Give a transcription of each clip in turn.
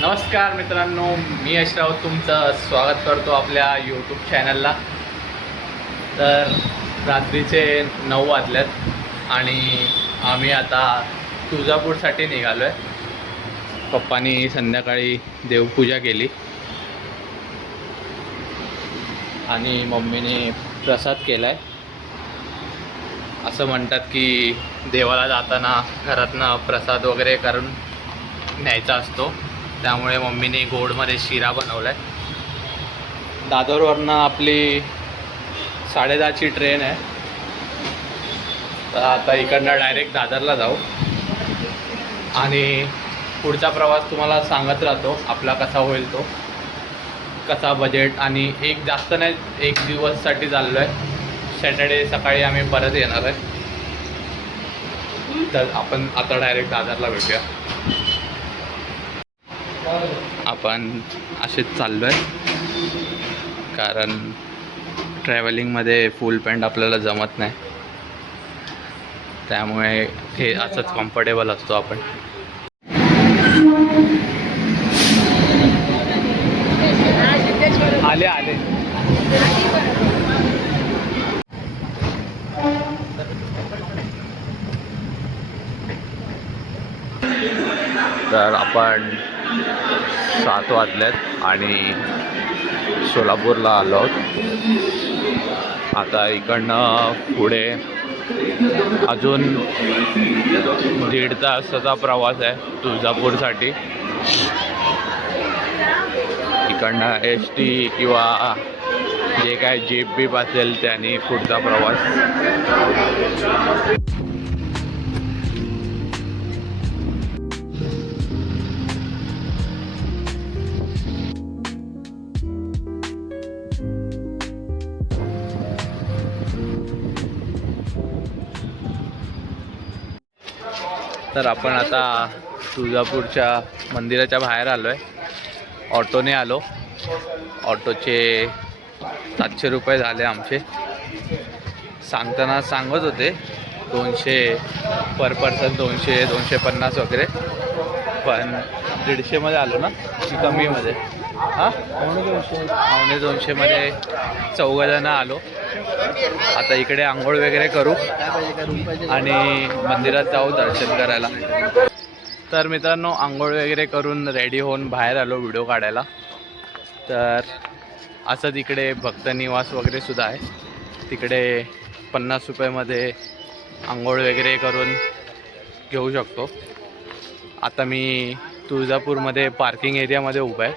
नमस्कार मित्रांनो, मी यशराव तुमचं स्वागत करतो आपल्या यूट्यूब चॅनलला. तर रात्रीचे 9 वाजल्यात आणि आम्ही आता तुळजापूरसाठी निघालो आहे. पप्पांनी संध्याकाळी देवपूजा केली आणि मम्मीने प्रसाद केला आहे. असं म्हणतात की देवाला जाताना घरातनं प्रसाद वगैरे करून न्यायचा असतो, त्यामुळे मम्मीने गोडमध्ये शिरा बनवला आहे. दादरवरनं आपली 10:30ची ट्रेन आहे, तर आता इकडनं डायरेक्ट दादरला जाऊ आणि पुढचा प्रवास तुम्हाला सांगत राहतो आपला कसा होईल, तो कसा बजेट. आणि एक जास्त नाही, 1 दिवससाठी चाललो आहे. सॅटर्डे सकाळी आम्ही परत येणार आहे. तर आपण आता डायरेक्ट दादरला भेटूया. आपण असेच चाललो आहे कारण ट्रॅव्हलिंगमध्ये फुल पॅन्ट आपल्याला जमत नाही, त्यामुळे हे असंच कम्फर्टेबल असतो आपण. आले आले तर आपण 7 वाजल्यात आणि सोलापूरला आलो आहोत. आता इकडनं पुढे अजून 1.5 तासाचा प्रवास आहे तुळजापूरसाठी. इकडनं ST किंवा जे काय जीप बीप असेल त्याने पुढचा प्रवास. तर आपण आता तुळजापूरच्या मंदिराच्या बाहेर आलो आहे. ऑटोने आलो. ऑटोचे 700 रुपये झाले आमचे. सांगताना सांगत होते 200 पर पर्सन, 200 250 वगैरे, पण 150मध्ये आलो ना की कमीमध्ये. हां, 250मध्ये 4 जण आलो. आता इकडे आंघोळ वगैरे करू आणि मंदिरात जाऊ दर्शन करायला. तर मित्रांनो, आंघोळ वगैरे करून रेडी होऊन बाहेर आलो व्हिडिओ काढायला. तर असंच इकडे भक्त निवास वगैरे सुद्धा आहे. तिकडे 50 रुपयामध्ये आंघोळ वगैरे करून घेऊ शकतो. आता मी तुळजापूरमध्ये पार्किंग एरियामध्ये उभा आहे.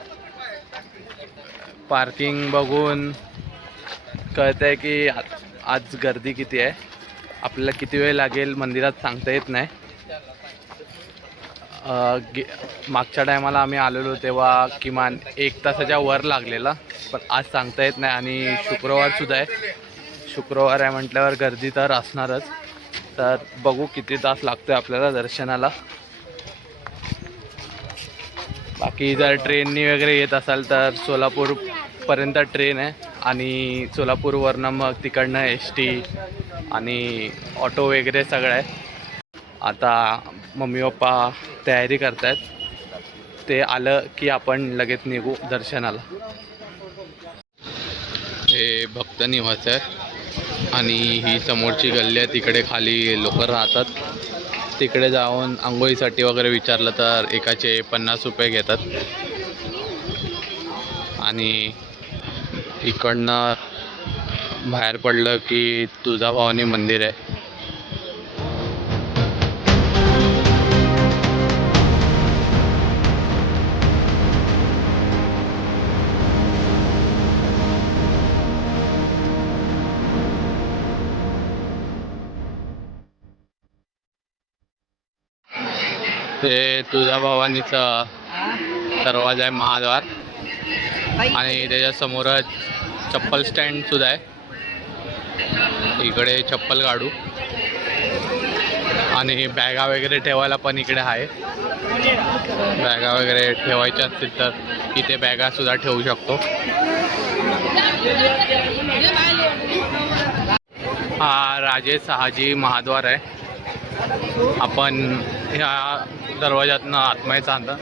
पार्किंग बघून कळतं आहे की आज गर्दी किती आहे. आपल्याला किती वेळ लागेल मंदिरात सांगता येत नाही. मागच्या टायमाला आम्ही आलेलो तेव्हा किमान 1 तासाच्या वर लागलेला, पण आज सांगता येत नाही. आणि शुक्रवारसुद्धा आहे. शुक्रवार आहे म्हटल्यावर गर्दी तर असणारच. तर बघू किती तास लागतो आहे आपल्याला दर्शनाला. बाकी जर ट्रेननी वगैरे येत असाल तर सोलापूरपर्यंत ट्रेन आहे आणि सोलापूरवरनं मग तिकडनं ST आणि ऑटो वगैरे सगळं आहे. आता मम्मी पप्पा तयारी करत आहेत. ते आलं की आपण लगेच निघू दर्शनाला. हे भक्त निवास आहे आणि ही समोरची गल्ली आहे. तिकडे खाली लोक राहतात. तिकडे जाऊन आंघोळीसाठी वगैरे विचारलं तर एकाचे 50 रुपये घेतात. आणि इकडनं बाहेर पडलं की तुळजाभवानी मंदिर आहे. ते तुळजाभवानीचा दरवाजा आहे, महाद्वार. आणि त्याच्यासमोरच चप्पल स्टँड सुद्धा आहे. इकडे चप्पल काढू आणि बॅगा वगैरे ठेवायला पण इकडे आहे. बॅगा वगैरे ठेवायच्या असतील तर इथे बॅगा सुद्धा ठेवू शकतो. हा राजे शहाजी महाद्वार आहे. आपण ह्या दरवाजातनं आतमध्ये चालतं.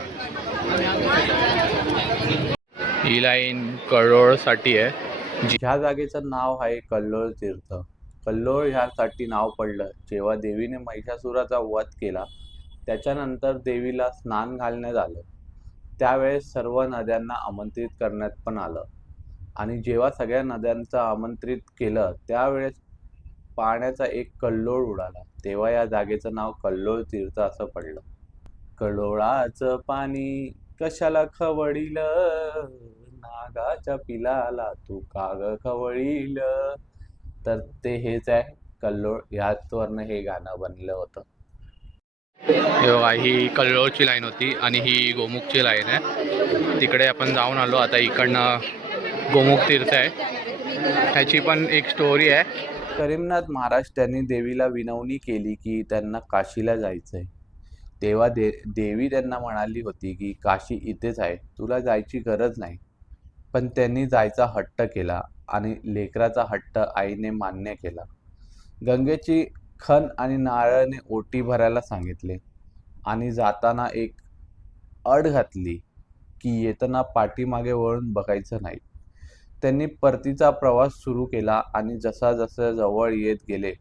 ही लाईन कल्लोळसाठी आहे. ह्या जागेचं नाव आहे कल्लोळ तीर्थ. कल्लोळ ह्यासाठी नाव पडलं जेव्हा देवीने महिषासुराचा वध केला. त्याच्यानंतर देवीला स्नान घालण्यात आलं. त्यावेळेस सर्व नद्यांना आमंत्रित करण्यात पण आलं आणि जेव्हा सगळ्या नद्यांचं आमंत्रित केलं त्यावेळेस पाण्याचा एक कल्लोळ उडाला. तेव्हा या जागेचं नाव कल्लोळ तीर्थ असं पडलं. कल्लोळाचं पाणी कशाला खवळील, नागाच्या पिलाला तू काग खवळील. तर ते हेच आहे कल्लोळ. ह्याच वरनं हे गाणं बनलं होतं. ही कल्लोळची लाईन होती आणि ही गोमुखची लाईन आहे. तिकडे आपण जाऊन आलो. आता इकडनं गोमुख तीर्थ आहे. ह्याची पण एक स्टोरी आहे. करीमनाथ महाराज त्यांनी देवीला विनवणी केली की त्यांना काशीला जायचं आहे. तेव्हा देवी त्यांना म्हणाली होती की काशी इथेच आहे, तुला जायची गरज नाही. पण त्यांनी जायचा हट्ट केला आणि लेकराचा हट्ट आईने मान्य केला. गंगेची खण आणि नारळाने ओटी भरायला सांगितले आणि जाताना एक अट घातली की येताना पाठीमागे वळून बघायचं नाही. त्यांनी परतीचा प्रवास सुरू केला आणि जसा जसा जवळ येत गेले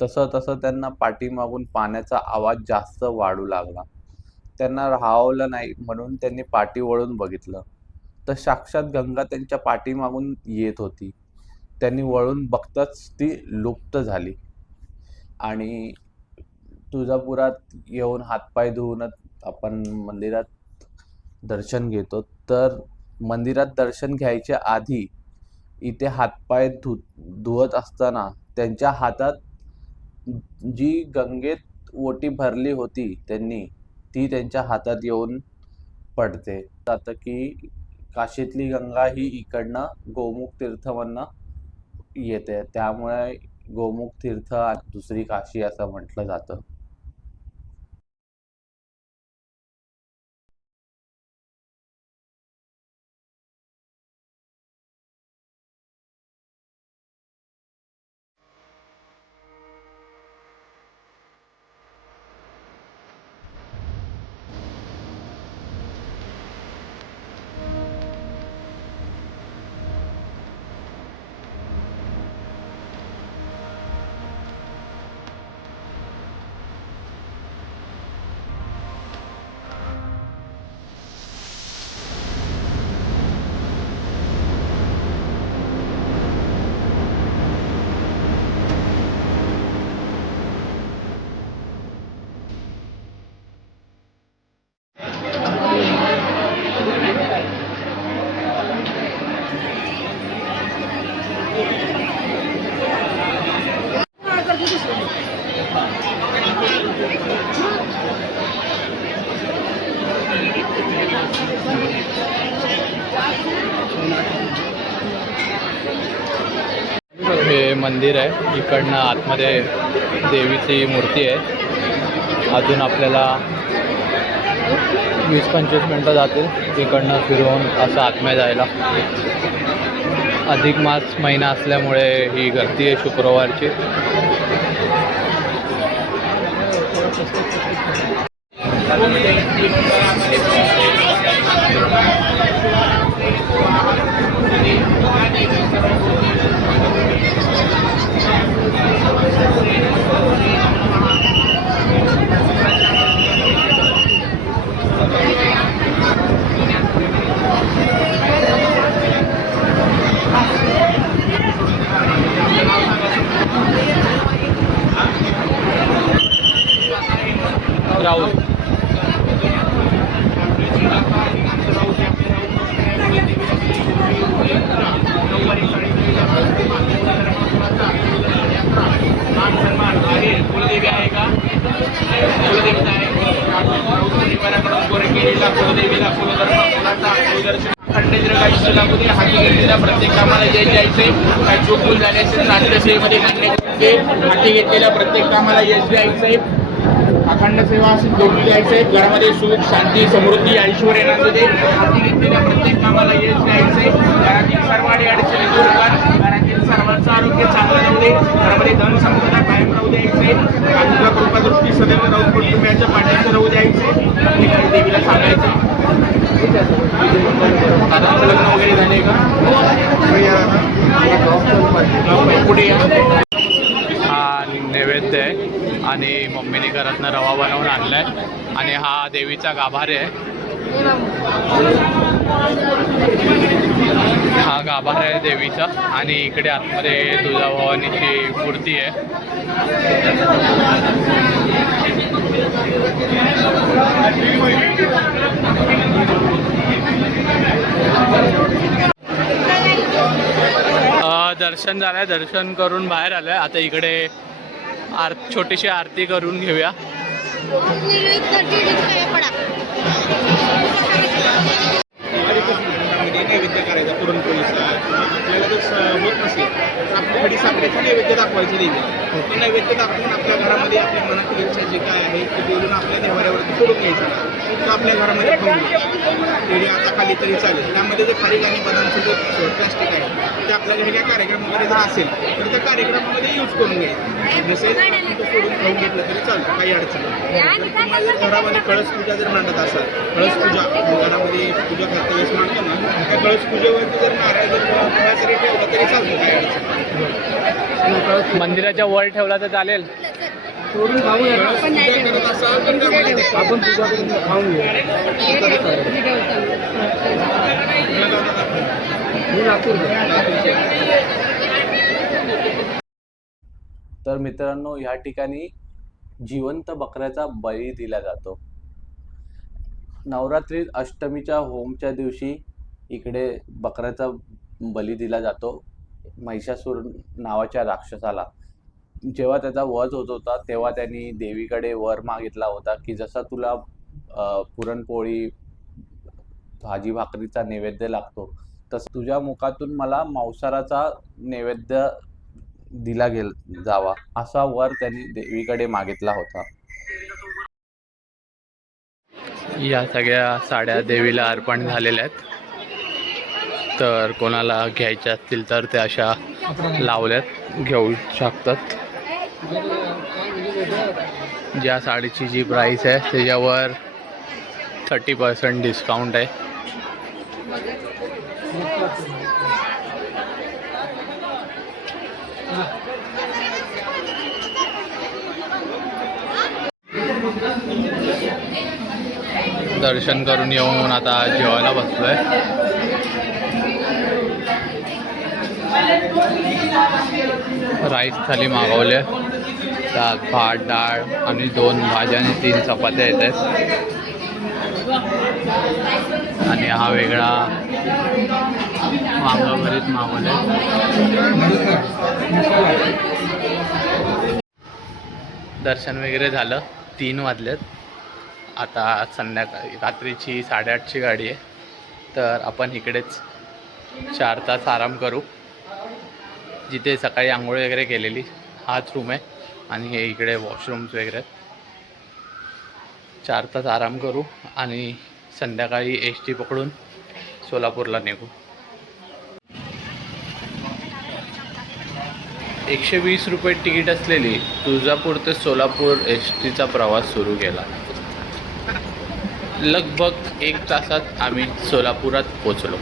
तसं तसं त्यांना पाठीमागून पाण्याचा आवाज जास्त वाढू लागला. त्यांना राहावलं नाही म्हणून त्यांनी पाठी वळून बघितलं तर साक्षात गंगा त्यांच्या पाठीमागून येत होती. त्यांनी वळून बघताच ती लुप्त झाली आणि तुळजापुरात येऊन हातपाय धुवूनच आपण मंदिरात दर्शन घेतो. तर मंदिरात दर्शन घ्यायच्या आधी इथे हातपाय धुवत असताना त्यांच्या हातात जी गंगेत ओटी भरली होती त्यांनी, ती त्यांच्या हातात येऊन पडते. जातं की काशीतली गंगा ही इकडनं गोमुख तीर्थमधनं येते, त्यामुळे गोमुख तीर्थ दुसरी काशी असं म्हटलं जातं. हे मंदिर आहे. इकडनं आतमध्ये देवीची मूर्ती आहे. अजून आपल्याला 20-25 मिनटं जातील तिकडनं फिरून असं आतमध्ये जायला. अधिक मास महिना असल्यामुळे ही गर्दी आहे शुक्रवारची. राहुल हाती घेतलेल्या प्रत्येक कामाला यश द्यायचे. काय चूक झाले असेल राष्ट्रसेवेमध्ये हाती घेतलेल्या प्रत्येक कामाला यश द्यायचंय. अखंड सेवा जोडून द्यायचंय. घरामध्ये सुख शांती समृद्धी ऐश्वर येणार दे. हाती घेतलेल्या प्रत्येक कामाला यश द्यायचंय. घरातील सर्व अडचणी दूर कर. घरातील सर्वांचं आरोग्य चांगलं राहू दे. घरामध्ये धन संपदा कायम राहू द्यायचंय. तुझ्या कृपा दृष्टी सदैव राहून कुटुंबियांच्या पाठीशी राहू द्यायचे. देवीला सांगायचं. दादांचं लग्न वगैरे झाले का? पुढे या. हा नैवेद्य आहे आणि मम्मीने घरातनं रवा बनवून आणलाय आणि हा देवीचा गाभारे आहे. हा गाभारा आहे देवीचा आणि इकडे आतमध्ये तुळजाभवानीची मूर्ती आहे. दर्शन झालंय, दर्शन करून बाहेर आलोय. आता इकडे छोटीशी आरती करून घेऊया. नैवेद्य करायचा पुरणपोळीचा. आपल्याला जर होत नसेल तर आपल्या खडी साखरेचा नैवेद्य दाखवायचं देवी. तो नैवेद्य दाखवून आपल्या घरामध्ये आपल्या मनातील इच्छा जे काय आहे ते बोलून आपल्या देवाऱ्यावरती सोडून घ्यायचं. तो आपल्या घरामध्ये खाऊन घ्यायचं. आता खाली तरी चालेल. त्यामध्ये जे खारीक आणि बदामसोबत प्लास्टिक आहे ते आपल्याला हे काय कार्यक्रम वगैरे जर असेल तर त्या कार्यक्रमामध्ये यूज करून घ्यायचं. नसेल आपण तो सोडून खाऊन घेतलं तरी चालतं, काही अडचण नाही. तुम्हाला जर घरामध्ये कळस पूजा जर मांडत असाल, कळस पूजा घरामध्ये पूजा करता वेळेस मांडतो ना, त्या कळस पूजेवरती जर नारळ जर जरी ठेवला तरी चालतं, काही अडचण नाही. मंदिराच्या वर ठेवला तर चालेल. सोडून खाऊ कळस पूजा करत असाल तर आपण पूजा करून खाऊन घेऊ. तर मित्रांनो, ह्या ठिकाणी जिवंत बकऱ्याचा बळी दिला जातो. नवरात्रीत अष्टमीच्या होमच्या दिवशी इकडे बकऱ्याचा बली दिला जातो महिषासूर नावाच्या राक्षसाला. जेव्हा त्याचा वध होत होता तेव्हा त्यांनी देवीकडे वर मागितला होता की जसा तुला पुरणपोळी भाजी भाकरीचा नैवेद्य लागतो तसं तुझ्या मुखातून मला मांसाहाराचा नैवेद्य दिला जावा, असा वर त्यांनी देवीकडे मागितला होता. या सगळ्या साड्या देवीला अर्पण झालेल्या आहेत. तर कोणाला घ्यायच्या असतील तर त्या अशा लावल्यात, घेऊ शकतात. ज्या साडीची जी प्राइस आहे त्याच्यावर 30% डिस्काउंट आहे. दर्शन करून येऊन आता जेवायला बसलोय. राईस थाली मागवले, त्यात भात, डाळ आणि 2 भाज्या आणि 3 चपात्या येत आहेत. आणि हा वेगळा वांगा भरीत मागवले. दर्शन वगैरे झालं, 3 वाजलेत. आता संध्याकाळी रात्रीची 8:30ची गाडी आहे. तर आपण इकडेच 4 तास आराम करू. जिथे सकाळी आंघोळ वगैरे केलेली हाच रूम आहे आणि हे इकडे वॉशरूम्स वगैरे आहेत. 4 तास आराम करू आणि संध्याकाळी एस टी पकडून सोलापूरला निघू. 120 रुपये तिकीट असलेली तुळजापूर ते सोलापूर एस टीचा प्रवास सुरू केला. लगभग 1 तासात आम्ही सोलापुरात पोचलो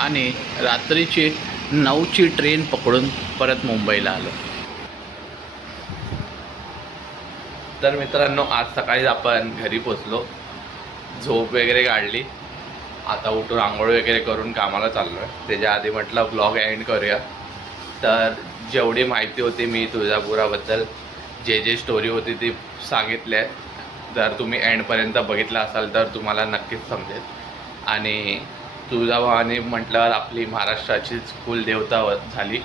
आणि रात्रीची 9ची ट्रेन पकडून परत मुंबईला आलो. तर मित्रांनो, आज सकाळी आपण घरी पोचलो, झोप वगैरे काढली. आता उठून आंघोळ वगैरे करून कामाला चाललो आहे. त्याच्या आधी म्हटलं ब्लॉग एंड करूया. तर जेवढी माहिती होती मी तुळजापुराबद्दल, जे स्टोरी होती ती सांगितली आहे. जर तुम्ही एंडपर्यंत बघितला असाल तर तुम्हाला नक्कीच समजेल. आणि तुळजाभवानी म्हटल्यावर आपली महाराष्ट्राचीच कुलदेवता झाली.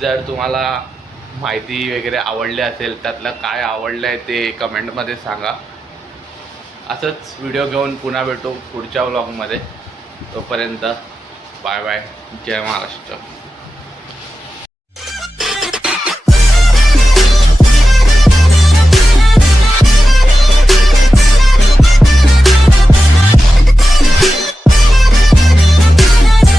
जर तुम्हाला माहिती वगैरे आवडली असेल, त्यातलं काय आवडलं आहे ते कमेंटमध्ये सांगा. असंच व्हिडिओ घेऊन पुन्हा भेटू पुढच्या व्लॉगमध्ये. तोपर्यंत बाय बाय, जय महाराष्ट्र.